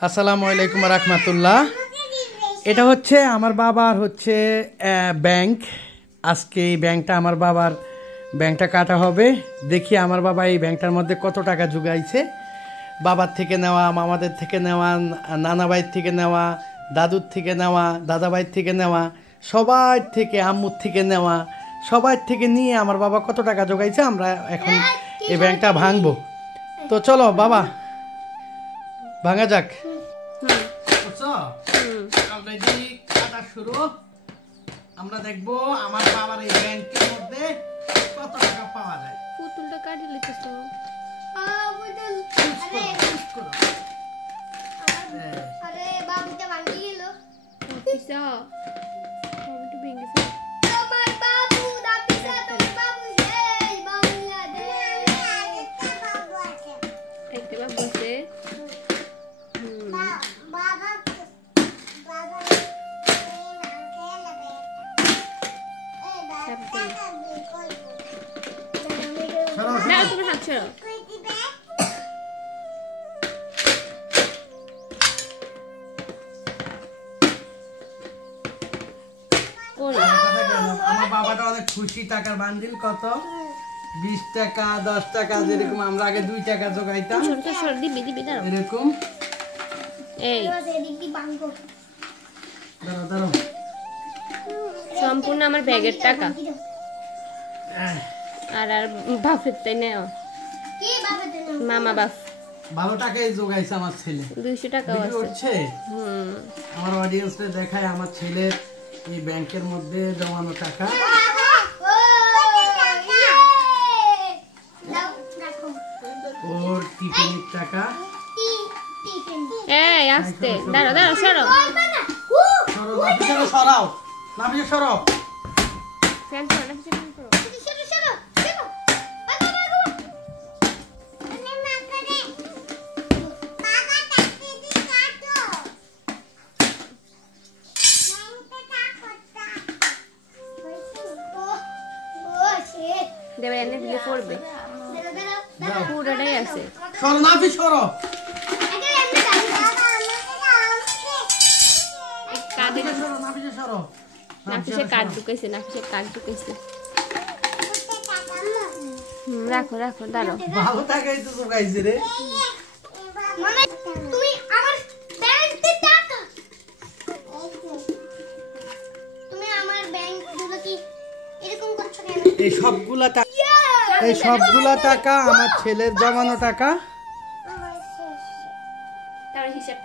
আসসালামু আলাইকুম রাহমাতুল্লাহ। এটা হচ্ছে আমার বাবার হচ্ছে ব্যাংক। আজকে এই ব্যাংকটা আমার বাবার ব্যাংকটা কাটা হবে। দেখি আমার বাবা এই ব্যাংকটার মধ্যে কত টাকা জোগাইছে। বাবার থেকে নেওয়া, মামাদের থেকে নেওয়া, নানা ভাইয়ের থেকে নেওয়া, দাদুর থেকে নেওয়া, দাদা ভাইয়ের থেকে নেওয়া, সবার থেকে, আম্মুর থেকে নেওয়া, সবার থেকে নিয়ে আমার বাবা কত টাকা জোগাইছে। আমরা এখন এই ব্যাংকটা ভাঙবো। তো চলো বাবা ভাঙা যাক। অলরেডি কাটা শুরু। আমরা দেখবো আমার বাবার এই ব্যাংকের মধ্যে কত টাকা পাওয়া যায়। পুতুলটা কাটি লিখেছো। আরে বাবুটা ভাঙি গেল। পিসা বাবুটা ভেঙে ফেল। আমার বাবু দা পিসা তোমার বাবু সেই বাংলাদেশ। একটা বাবু আছে। বাবা না তুমি হাত ছাড়ো। আমার বাবাটা অনেক খুশি। টাকার বান্ডিল কত? 20 টাকা, 10 টাকা, যেরকম আমরা আগে 2 টাকা জোগাইতাম এরকম। এই দাঁড়াও সম্পূর্ণ আমার ব্যাগের টাকা। আর আর বাপের তাই নেও মামা বাপ ভালো টাকাই জোগাইছে আমার ছেলে। 200 টাকাও আছে। আমার অডিয়েন্সে দেখায় আমার ছেলের এই ব্যাংকের মধ্যে জমানো টাকা। ওর টিফিনের টাকা। এই আস্তে দাঁড়াও সরো। সরাও নাফিসা সরাও। ফ্যান করো না, ফ্যান করো। দেবে এনে দিলে পড়বে। পুরোটাই আছে। সরো নাফি সরো। নাফিসে কার্ড ঢুকাইছে, নাফিসে কার্ড ঢুকাইছে। রাখো দাঁড়াও। ভালো টাকাই তো জোগাইছে রে। তুমি আমার ব্যাংকে টাকা, তুমি আমার ব্যাংক গুলো কি এরকম করছো কেন? এই সবগুলা টাকা আমার ছেলের জমানো টাকা। তার হিসাব